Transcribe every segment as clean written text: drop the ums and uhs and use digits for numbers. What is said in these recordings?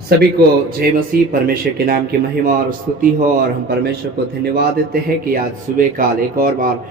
सभी को जय मसीह। परमेश्वर के नाम की महिमा और स्तुति हो। और हम परमेश्वर को धन्यवाद देते हैं कि आज सुबह काल एक और बार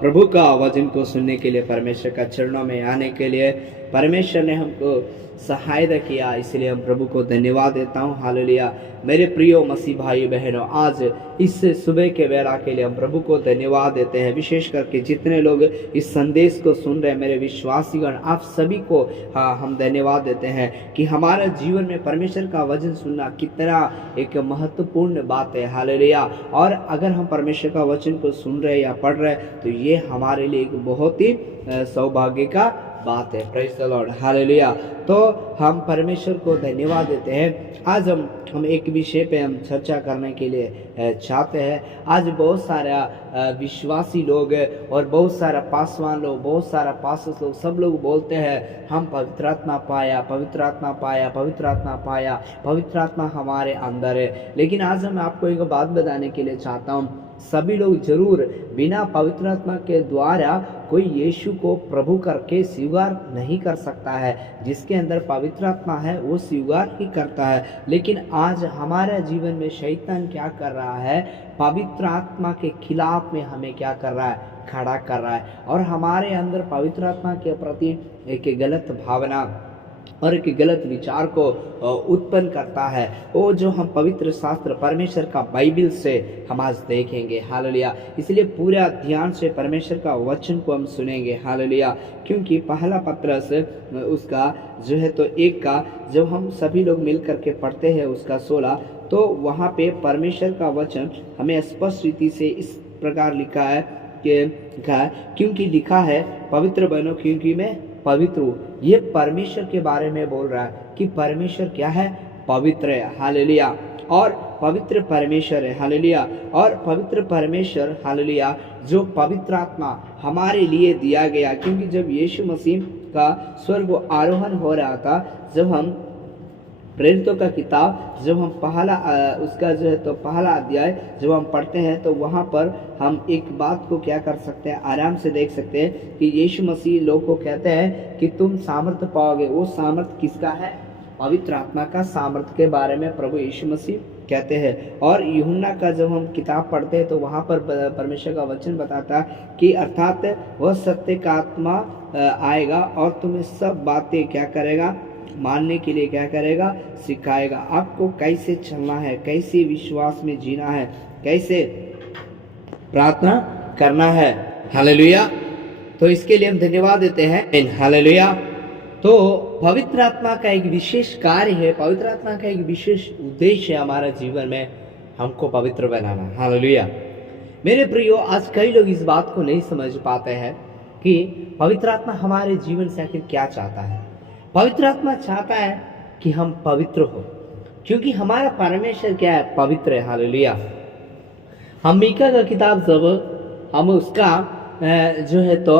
प्रभु का वचन को सुनने के लिए, परमेश्वर का चरणों में आने के लिए परमेश्वर ने हमको सहायता किया। इसलिए हम प्रभु को धन्यवाद देता हूँ। हालेलुया। मेरे प्रियो मसीह भाई बहनों, आज इस सुबह के वेला के लिए हम प्रभु को धन्यवाद देते हैं। विशेष करके जितने लोग इस संदेश को सुन रहे हैं, मेरे विश्वासीगण, आप सभी को हम धन्यवाद देते हैं कि हमारे जीवन में परमेश्वर का वचन सुनना कितना एक महत्वपूर्ण बात है। हालेलुया। और अगर हम परमेश्वर का वचन को सुन रहे या पढ़ रहे तो ये हमारे लिए एक बहुत ही सौभाग्य का बात है। Praise the Lord. हालेलुया। तो हम परमेश्वर को धन्यवाद देते हैं। आज हम एक विषय पे हम चर्चा करने के लिए चाहते हैं। आज बहुत सारा विश्वासी लोग और बहुत सारा पासवान लोग, बहुत सारा पास्टर्स लोग, सब लोग बोलते हैं हम पवित्र आत्मा पाया, पवित्र आत्मा पाया, पवित्र आत्मा पाया, पवित्र आत्मा हमारे अंदर है। लेकिन आज मैं आपको एक बात बताने के लिए चाहता हूँ, सभी लोग जरूर बिना पवित्र आत्मा के द्वारा कोई यीशु को प्रभु करके स्वीकार नहीं कर सकता है। जिसके अंदर पवित्र आत्मा है वो स्वीकार ही करता है। लेकिन आज हमारे जीवन में शैतान क्या कर रहा है? पवित्र आत्मा के खिलाफ में हमें क्या कर रहा है? खड़ा कर रहा है। और हमारे अंदर पवित्र आत्मा के प्रति एक गलत भावना और एक गलत विचार को उत्पन्न करता है। वो जो हम पवित्र शास्त्र परमेश्वर का बाइबल से हम आज देखेंगे। हालेलुया। इसलिए पूरा ध्यान से परमेश्वर का वचन को हम सुनेंगे। हालेलुया। क्योंकि पहला पत्रस उसका जो है तो एक का जब हम सभी लोग मिल करके पढ़ते हैं उसका 16, तो वहाँ पे परमेश्वर का वचन हमें स्पष्ट रीति से इस प्रकार लिखा है क्योंकि लिखा है पवित्र बनो क्योंकि मैं पवित्र हूँ। ये परमेश्वर के बारे में बोल रहा है कि परमेश्वर क्या है? पवित्र है। हालेलुया। और पवित्र परमेश्वर है। हालेलुया। और पवित्र परमेश्वर, हालेलुया, जो पवित्र आत्मा हमारे लिए दिया गया। क्योंकि जब यीशु मसीह का स्वर्ग आरोहण हो रहा था, जब हम प्रेरितों का किताब जब हम उसका जो है तो पहला अध्याय जब हम पढ़ते हैं तो वहाँ पर हम एक बात को क्या कर सकते हैं, आराम से देख सकते हैं कि यीशु मसीह लोग को कहते हैं कि तुम सामर्थ्य पाओगे। वो सामर्थ्य किसका है? पवित्र आत्मा का सामर्थ्य के बारे में प्रभु यीशु मसीह कहते हैं। और यूहन्ना का जब हम किताब पढ़ते हैं तो वहाँ पर परमेश्वर का वचन बताता है कि अर्थात वह सत्य का आत्मा आएगा और तुम्हें सब बातें क्या करेगा? मानने के लिए क्या करेगा? सिखाएगा। आपको कैसे चलना है, कैसे विश्वास में जीना है, कैसे प्रार्थना करना है। हालेलुया। तो इसके लिए हम धन्यवाद देते हैं। हालेलुया। तो पवित्र आत्मा का एक विशेष कार्य है, पवित्र आत्मा का एक विशेष उद्देश्य है हमारे जीवन में, हमको पवित्र बनाना। हालेलुया। मेरे प्रियो, आज कई लोग इस बात को नहीं समझ पाते हैं कि पवित्र आत्मा हमारे जीवन से आखिर क्या चाहता है। पवित्र आत्मा चाहता है कि हम पवित्र हो, क्योंकि हमारा परमेश्वर क्या है? पवित्र है। हालेलुया। हम मीका का किताब जब हम उसका जो है तो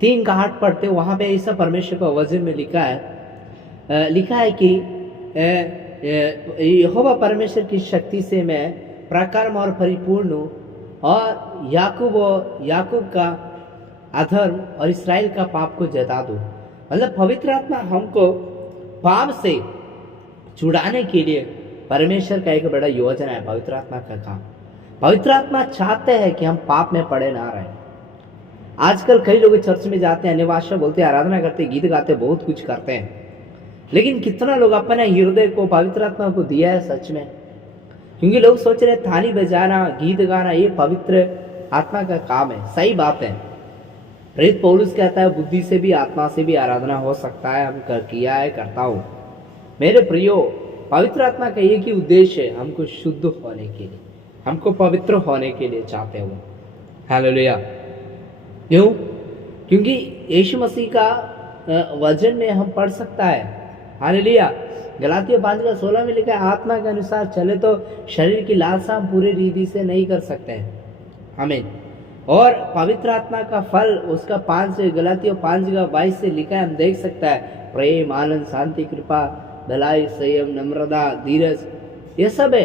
3 पढ़ते, वहाँ पे ऐसा परमेश्वर का वचन में लिखा है कि यहोवा परमेश्वर की शक्ति से मैं प्रकर्म और परिपूर्ण हूँ और याकूब का अधर्म और इस्राएल का पाप को जता दूँ। मतलब पवित्र आत्मा हमको पाप से छुड़ाने के लिए परमेश्वर का एक बड़ा योजना है। पवित्र आत्मा का काम, पवित्र आत्मा चाहते हैं कि हम पाप में पड़े ना रहें। आजकल कई लोग चर्च में जाते हैं, अन्य भाषा बोलते हैं, आराधना करते हैं, गीत गाते, बहुत कुछ करते हैं, लेकिन कितना लोग अपने हृदय को पवित्र आत्मा को दिया है सच में? क्योंकि लोग सोच रहे थाली बजाना, गीत गाना ये पवित्र आत्मा का काम है। सही बात है। प्रेरित पौलुस कहता है बुद्धि से भी आत्मा से भी आराधना हो सकता है। हम किया है, करता हूँ। मेरे प्रियो, पवित्र आत्मा का एक ही उद्देश्य है, हमको शुद्ध होने के लिए, हमको पवित्र होने के लिए चाहते हो। हालेलुया। क्यों? क्योंकि यीशु मसीह का वचन में हम पढ़ सकता है। हालेलुया। गलातियों 5:16 में लिखा है, आत्मा के अनुसार चले तो शरीर की लालसा हम पूरी रीति से नहीं कर सकते हैं। आमीन। और पवित्र आत्मा का फल उसका गलातियों 5:22 से लिखा है, हम देख सकता है, प्रेम, आनंद, शांति, कृपा, भलाई, संयम, नम्रता, धीरज, ये सब है।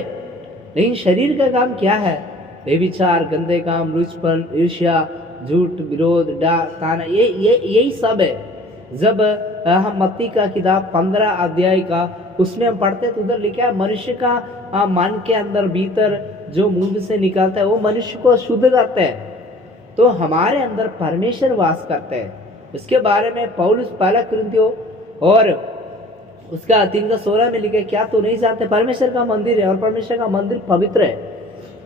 लेकिन शरीर का काम क्या है? बेविचार, गंदे काम, लुचपन, ईर्ष्या, झूठ, विरोध, ताना, यही सब है। जब हम मत्ती का किताब 15 अध्याय का उसमें हम पढ़ते हैं तो उधर लिखा है मनुष्य का मन के अंदर भीतर जो मुंह से निकलता है वो मनुष्य को शुद्ध करता है। तो हमारे अंदर परमेश्वर वास करते हैं। इसके बारे में पौलुस पहला कुरिन्थियों और उसका 3:16 में लिखे, क्या तो नहीं जानते परमेश्वर का मंदिर है और परमेश्वर का मंदिर पवित्र है।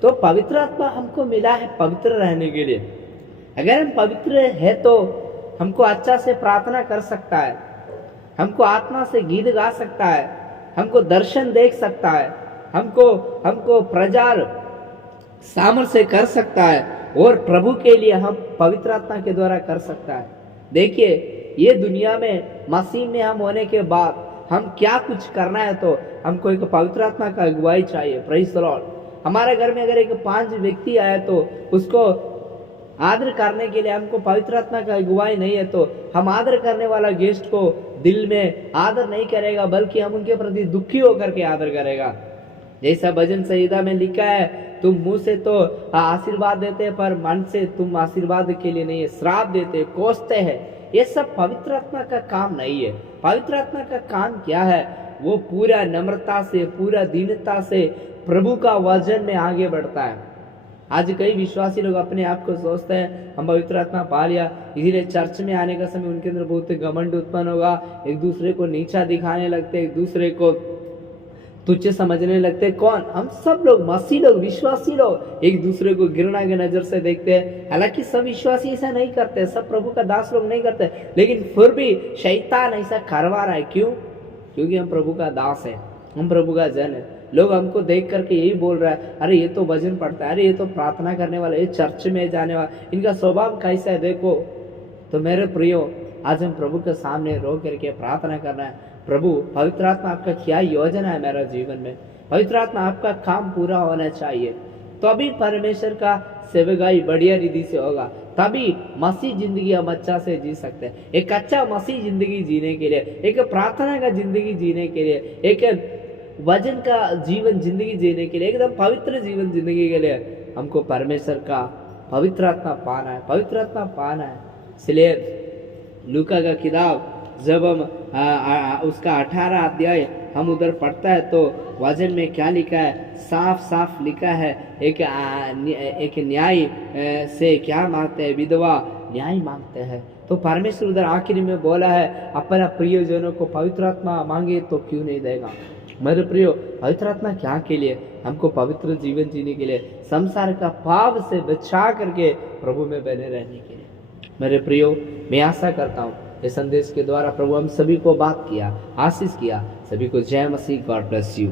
तो पवित्र आत्मा हमको मिला है पवित्र रहने के लिए। अगर हम पवित्र है तो हमको अच्छा से प्रार्थना कर सकता है, हमको आत्मा से गीत गा सकता है, हमको दर्शन देख सकता है, हमको प्रचार सामर्थ्य से कर सकता है और प्रभु के लिए हम पवित्र आत्मा के द्वारा कर सकता है। देखिए ये दुनिया में मसीह में हम होने के बाद हम क्या कुछ करना है तो हमको एक पवित्र आत्मा का अगुवाई चाहिए। Praise the Lord. हमारे घर में अगर एक 5 व्यक्ति आए तो उसको आदर करने के लिए हमको पवित्र आत्मा का अगुवाई नहीं है तो हम आदर करने वाला गेस्ट को दिल में आदर नहीं करेगा, बल्कि हम उनके प्रति दुखी होकर के आदर करेगा। जैसा भजन संहिता में लिखा है, तुम मुंह से तो आशीर्वाद देते हैं पर मन से तुम आशीर्वाद के लिए नहीं है, श्राप देते, कोसते हैं। ये सब पवित्र आत्मा का काम नहीं है। पवित्र आत्मा का काम क्या है? वो पूरा नम्रता से, पूरा दीनता से प्रभु का वचन में आगे बढ़ता है। आज कई विश्वासी लोग अपने आप को सोचते हैं हम पवित्र आत्मा पा लिया, इसीलिए चर्च में आने का समय उनके अंदर बहुत घमंड उत्पन्न होगा, एक दूसरे को नीचा दिखाने लगते, एक दूसरे को तुच्छ समझने लगते। कौन? हम सब लोग, मसीह लोग, विश्वासी लोग एक दूसरे को घृणा की नजर से देखते हैं। हालांकि सब विश्वासी ऐसा नहीं करते, सब प्रभु का दास लोग नहीं करते, लेकिन फिर भी शैतान ऐसा करवा रहा है। क्यों? क्योंकि हम प्रभु का दास है, हम प्रभु का जन है। लोग हमको देख करके यही बोल रहा है, अरे ये तो भजन पढ़ता है, अरे ये तो प्रार्थना करने वाला, ये चर्च में जाने वाला, इनका स्वभाव कैसा है देखो। तो मेरे प्रियो, आज हम प्रभु के सामने रो करके प्रार्थना करना है, प्रभु पवित्र आत्मा आपका क्या योजना है मेरा जीवन में, पवित्र आत्मा आपका काम पूरा होना चाहिए। तो अभी परमेश्वर का सेवकाई बढ़िया रीति से होगा, तभी मसीह जिंदगी हम अच्छा से जी सकते हैं। एक अच्छा मसीह जिंदगी जीने के लिए, एक प्रार्थना का जिंदगी जीने के लिए, एक वचन का जीवन जिंदगी जीने के लिए, एकदम पवित्र जीवन जिंदगी के लिए हमको परमेश्वर का पवित्र आत्मा पाना है, पवित्र आत्मा पाना है। इसलिए लूका का किताब जब हम उसका 18 अध्याय हम उधर पढ़ता है तो वचन में क्या लिखा है? साफ साफ लिखा है, एक न्याय से क्या मांगते हैं? विधवा न्याय मांगते हैं। तो परमेश्वर उधर आखिरी में बोला है, अपना प्रियजनों को पवित्र आत्मा मांगे तो क्यों नहीं देगा। मेरे प्रियो, पवित्र आत्मा क्या के लिए? हमको पवित्र जीवन जीने के लिए, संसार का पाप से बचा करके प्रभु में बने रहने के लिए। मेरे प्रियो, मैं आशा करता हूँ इस संदेश के द्वारा प्रभु हम सभी को बात किया, आशीष किया। सभी को जय मसीह। God bless you.